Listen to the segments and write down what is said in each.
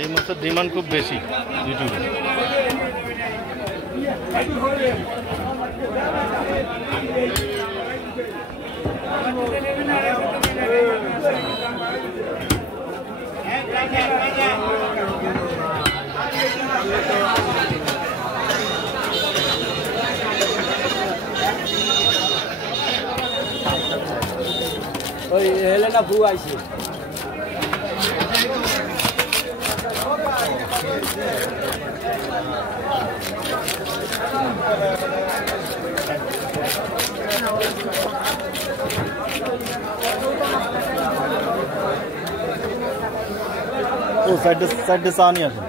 এই মাছের ডিমান্ড খুব বেশি ইউটিউবে। ওই হেলেনা ভু আইছে। ও সাইডে চা নিয়ে আসেন।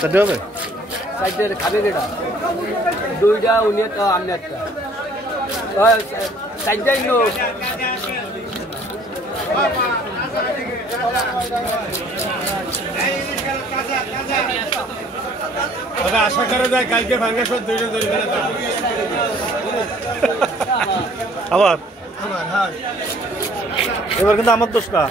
সাইডে হবে? সাইডে খাবে কেটা? দুইটা উনি একটা আমি একটা। সাইডটাই লোক। আশা করা যায় কালকে ভাঙ্গা সব দুইজন ধরে ফেলে দেবো। আবার এবার কিন্তু আমার দোষ না।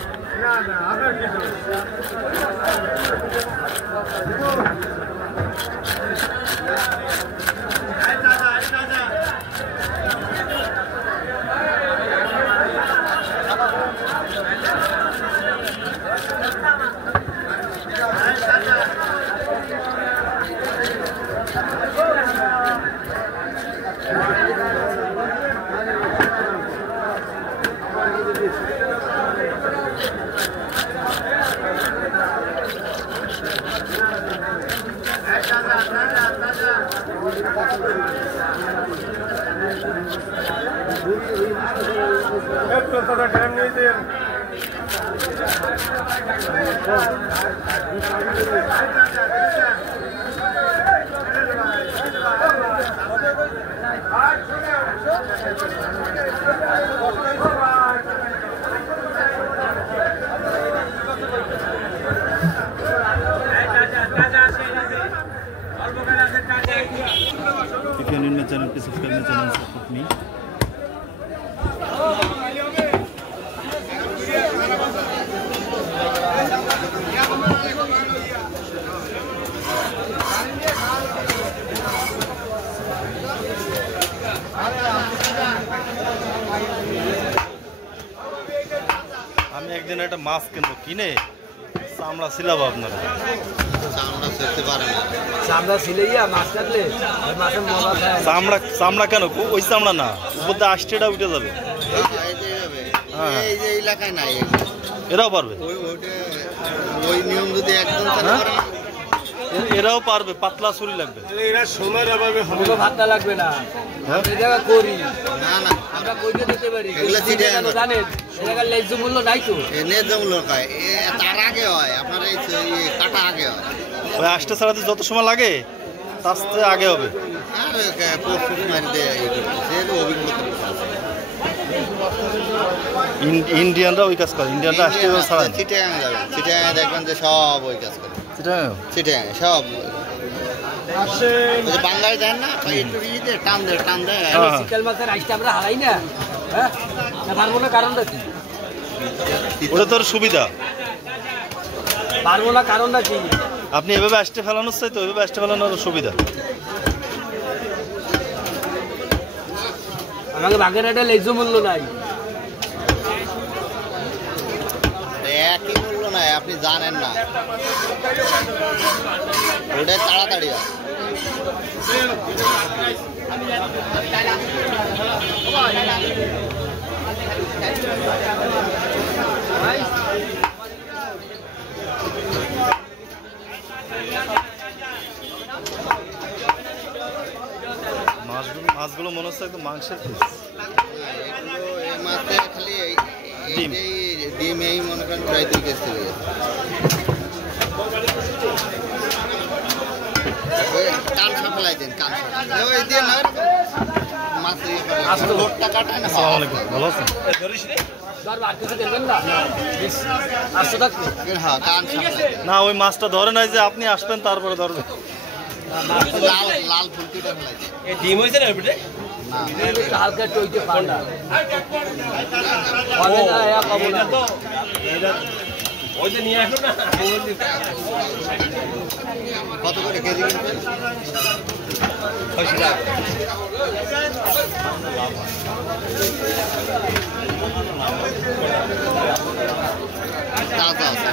चैनल पे सब्सक्राइब करना, चैनल सपोर्ट नहीं। আমি একদিন একটা মাছ কিনবো, কিনে চামড়া ছিলাবো আপনারা। চামড়া ছিলতে পারে না, চামড়া ছিলাইয়া মাছ কাটলে মাছের মজা খায়। চামড়া কেন? ওই চামড়া না, উপর দিয়ে আষ্টেটা উঠে যাবে। এই যে এলাকায় নাই, এরাও পারবে ওই নিয়ম যদি একদম এরাও পারবে, পাতলা ছুরি লাগবে। এরা সময়ের অভাবে কোনো ভাতটা লাগবে না, এই জায়গা করি না না আমরা কইতে দিতে পারি। এগুলা চিঠে জানেন এলাকার ন্যায্য মূল্য নাই তো, ন্যায্য মূল্য খায় তার আগে হয়, আপনার এই কাটা আগে হয়। ওই আষ্টে ছাড়াতে যত সময় লাগে তার থেকে আগে হবে। আর পরশু মারি দেয় অভিজ্ঞতা। ইন্ডিয়ানরা ওই কাজ করে, ইন্ডিয়ানরা আষ্টে ছাড়ায়। চিটাগাং যাবেন, চিটাগাং দেখবেন যে সব ওই কাজ করে। চিটাগাং সব বাঙালি দেন না, একটু ইয়ে টান দেয় টান দেয়। শীতল মাছের আইসটা আমরা হারাই না, হ্যাঁ পারবো না, কারণটা কি? ওটা তোর সুবিধা। পারবো না কারণটা কি? আপনি এভাবে আসতে ফেলানোর চাইতে ওইভাবে আসতে ফেলানোর সুবিধা। আমাকে বাঘের একটা ন্যায্য মূল্য নাই, একই মূল্য নাই, আপনি জানেন না। ওটাই তাড়াতাড়ি হয়। মাছগুলো মনে হচ্ছে একদম মাংসের পিস। এগুলো এই মাছে খালি ডিম এই মনে করেন প্রায় 2 কেজি চলে গেছে। কান সাফলাই দেন, কান ওই দিয়ে না মাছ আসলে লোটটা কাটায় না। আসসালামু আলাইকুম, ভালো আছেন? না ওই মাছটা ধরে নাই যে আপনি আসবেন তারপরে ধরবে। লাল লাল ফুলকিটা ফেলাই দেন। ডিম হয়েছে না? হালকা চলছে ঠান্ডা হবে না এক হবে না কত করে কেজি কিনবেন? 60 টাকা তাজা আছে।